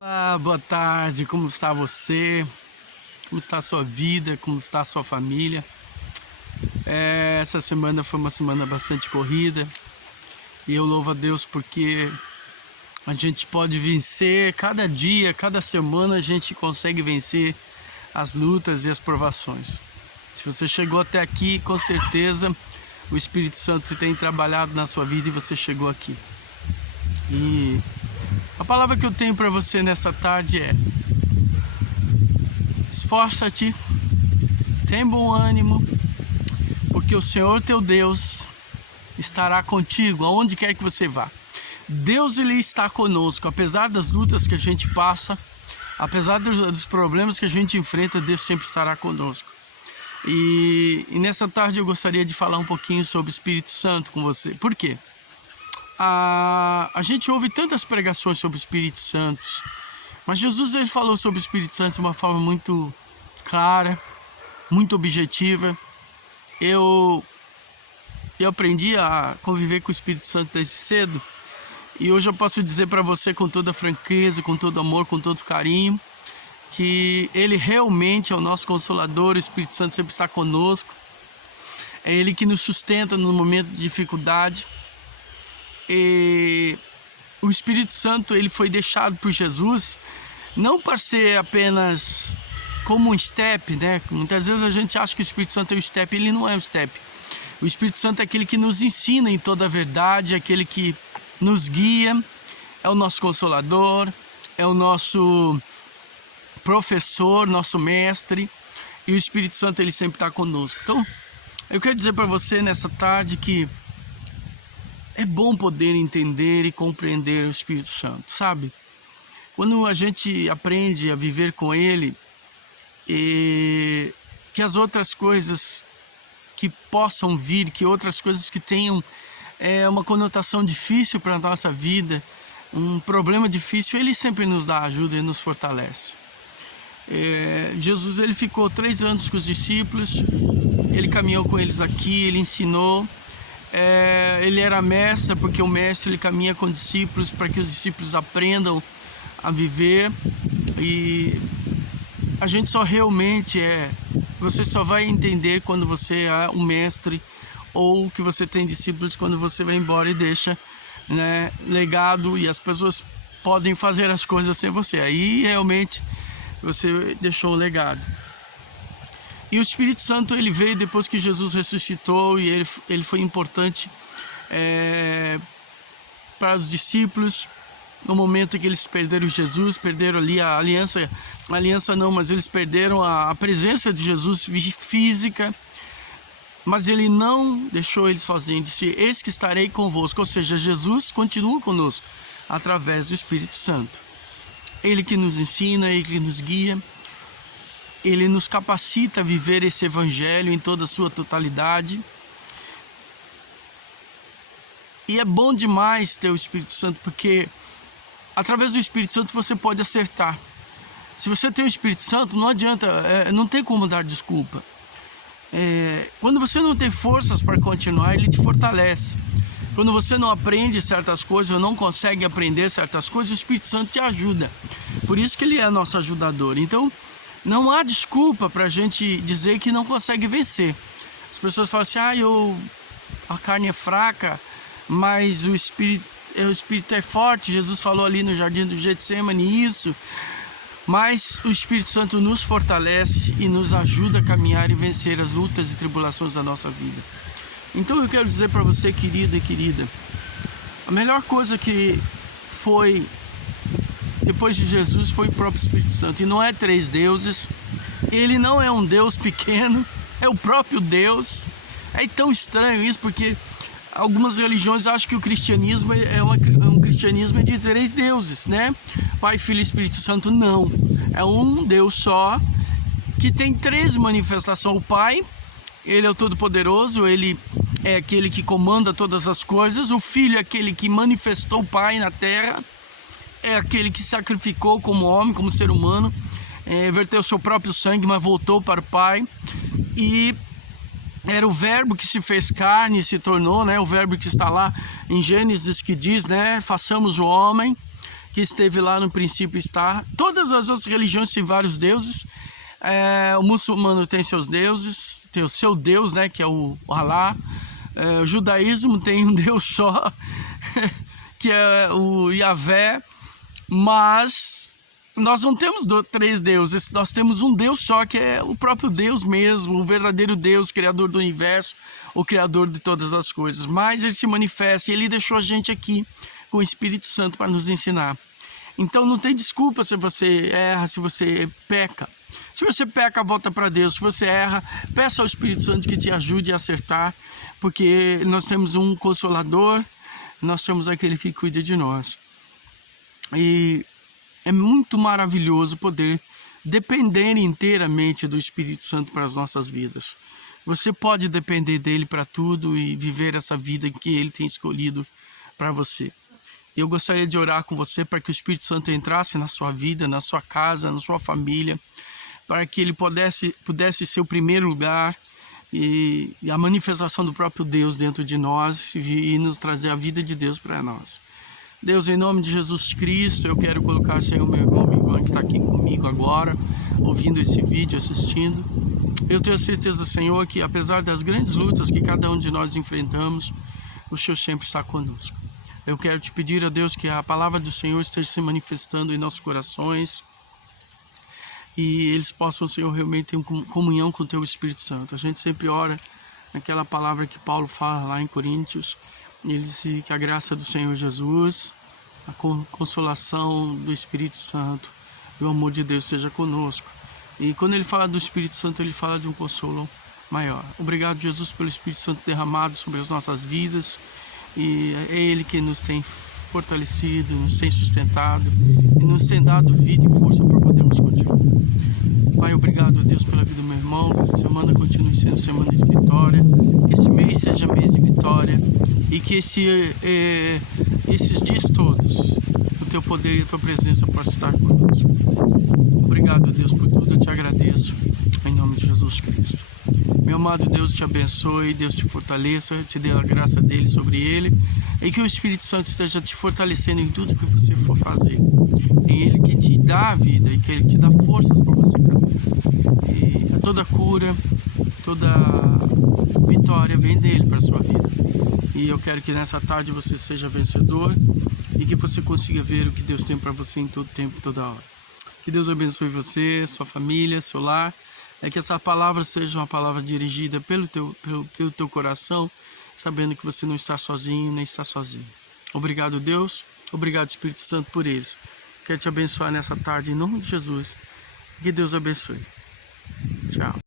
Olá, boa tarde, como está você? Como está a sua vida? Como está a sua família? Essa semana foi uma semana bastante corrida e eu louvo a Deus porque a gente pode vencer cada dia, cada semana a gente consegue vencer as lutas e as provações. Se você chegou até aqui, com certeza o Espírito Santo tem trabalhado na sua vida e você chegou aqui. E a palavra que eu tenho para você nessa tarde é: esforça-te, tem bom ânimo, porque o Senhor teu Deus estará contigo aonde quer que você vá. Deus, Ele está conosco, apesar das lutas que a gente passa, apesar dos problemas que a gente enfrenta, Deus sempre estará conosco. E nessa tarde eu gostaria de falar um pouquinho sobre o Espírito Santo com você. Por quê? A gente ouve tantas pregações sobre o Espírito Santo, mas Jesus, ele falou sobre o Espírito Santo de uma forma muito clara, muito objetiva. Eu aprendi a conviver com o Espírito Santo desde cedo, e hoje eu posso dizer para você com toda franqueza, com todo amor, com todo carinho, que Ele realmente é o nosso Consolador. O Espírito Santo sempre está conosco, é Ele que nos sustenta no momento de dificuldade. E o Espírito Santo, ele foi deixado por Jesus não para ser apenas como um step, né? Muitas vezes a gente acha que o Espírito Santo é um step, ele não é um step. O Espírito Santo é aquele que nos ensina em toda a verdade, é aquele que nos guia, é o nosso Consolador, é o nosso professor, nosso mestre, e o Espírito Santo, ele sempre está conosco. Então, eu quero dizer para você nessa tarde que é bom poder entender e compreender o Espírito Santo, sabe? Quando a gente aprende a viver com Ele, e que as outras coisas que possam vir, que outras coisas que tenham uma conotação difícil para a nossa vida, um problema difícil, Ele sempre nos dá ajuda e nos fortalece. Jesus, ele ficou 3 anos com os discípulos, ele caminhou com eles aqui, ele ensinou. Ele era mestre, porque o mestre, ele caminha com discípulos para que os discípulos aprendam a viver. E a gente só realmente você só vai entender quando você é um mestre, ou que você tem discípulos quando você vai embora e deixa, né, legado, e as pessoas podem fazer as coisas sem você. Aí realmente você deixou um legado. E o Espírito Santo, ele veio depois que Jesus ressuscitou, e ele foi importante para os discípulos no momento em que eles perderam Jesus, perderam ali a aliança não, mas eles perderam a presença de Jesus física, mas ele não deixou eles sozinhos, disse: eis que estarei convosco, ou seja, Jesus continua conosco através do Espírito Santo. Ele que nos ensina, ele que nos guia, ele nos capacita a viver esse evangelho em toda a sua totalidade. E é bom demais ter o Espírito Santo, porque através do Espírito Santo você pode acertar. Se você tem o Espírito Santo, não adianta, não tem como dar desculpa. Quando você não tem forças para continuar, ele te fortalece. Quando você não aprende certas coisas, ou não consegue aprender certas coisas, o Espírito Santo te ajuda. Por isso que ele é nosso ajudador. Então, não há desculpa para a gente dizer que não consegue vencer. As pessoas falam assim: a carne é fraca, mas o Espírito é forte. Jesus falou ali no jardim do Getsemane isso. Mas o Espírito Santo nos fortalece e nos ajuda a caminhar e vencer as lutas e tribulações da nossa vida. Então eu quero dizer para você, querida e querida, a melhor coisa que foi depois de Jesus foi o próprio Espírito Santo. E não é 3 deuses, ele não é um Deus pequeno, é o próprio Deus. É tão estranho isso, porque algumas religiões acham que o cristianismo é um cristianismo de 3 deuses, né? Pai, Filho e Espírito Santo. Não, é um Deus só, que tem 3 manifestações. O Pai, ele é o Todo-Poderoso, ele é aquele que comanda todas as coisas. O Filho é aquele que manifestou o Pai na terra, é aquele que sacrificou como homem, como ser humano, verteu seu próprio sangue, mas voltou para o Pai. E era o Verbo que se fez carne e se tornou, né? O Verbo que está lá em Gênesis, que diz, né? Façamos o homem, que esteve lá no princípio está. Todas as outras religiões têm vários deuses. O muçulmano tem seus deuses, tem o seu Deus, né, que é o Alá. O judaísmo tem um Deus só, que é o Yahvé. Mas nós não temos 3 deuses, nós temos um Deus só, que é o próprio Deus mesmo, o verdadeiro Deus, criador do universo, o criador de todas as coisas. Mas ele se manifesta e ele deixou a gente aqui com o Espírito Santo para nos ensinar. Então não tem desculpa se você erra, se você peca. Se você peca, volta para Deus. Se você erra, peça ao Espírito Santo que te ajude a acertar, porque nós temos um Consolador, nós temos aquele que cuida de nós. E é muito maravilhoso poder depender inteiramente do Espírito Santo para as nossas vidas. Você pode depender dele para tudo e viver essa vida que ele tem escolhido para você. Eu gostaria de orar com você para que o Espírito Santo entrasse na sua vida, na sua casa, na sua família, para que ele pudesse ser o primeiro lugar e a manifestação do próprio Deus dentro de nós e nos trazer a vida de Deus para nós. Deus, em nome de Jesus Cristo, eu quero colocar, Senhor, meu irmão, minha irmã que está aqui comigo agora, ouvindo esse vídeo, assistindo. Eu tenho certeza, Senhor, que apesar das grandes lutas que cada um de nós enfrentamos, o Senhor sempre está conosco. Eu quero te pedir, a Deus, que a palavra do Senhor esteja se manifestando em nossos corações e eles possam, Senhor, realmente ter comunhão com o Teu Espírito Santo. A gente sempre ora naquela palavra que Paulo fala lá em Coríntios. Ele diz que a graça do Senhor Jesus, a consolação do Espírito Santo e o amor de Deus esteja conosco. E quando ele fala do Espírito Santo, ele fala de um consolo maior. Obrigado, Jesus, pelo Espírito Santo derramado sobre as nossas vidas. E é Ele que nos tem fortalecido, nos tem sustentado e nos tem dado vida e força para podermos continuar. Pai, obrigado a Deus pela vida do meu irmão, que essa semana continue sendo semana de vitória, que esse mês seja mês de vitória e que esses dias todos o Teu poder e a Tua presença possam estar conosco. Obrigado a Deus por tudo, eu te agradeço, em nome de Jesus Cristo. Meu amado Deus, te abençoe, Deus te fortaleça, te dê a graça dele sobre ele e que o Espírito Santo esteja te fortalecendo em tudo que você for fazer. É Ele que te dá a vida e que Ele te dá forças para você caminhar. E toda cura, toda vitória vem dele para a sua vida. E eu quero que nessa tarde você seja vencedor e que você consiga ver o que Deus tem para você em todo tempo e toda hora. Que Deus abençoe você, sua família, seu lar. É que essa palavra seja uma palavra dirigida pelo teu coração, sabendo que você não está sozinho, nem está sozinho. Obrigado, Deus. Obrigado, Espírito Santo, por eles. Quero te abençoar nessa tarde, em nome de Jesus. Que Deus abençoe. Tchau.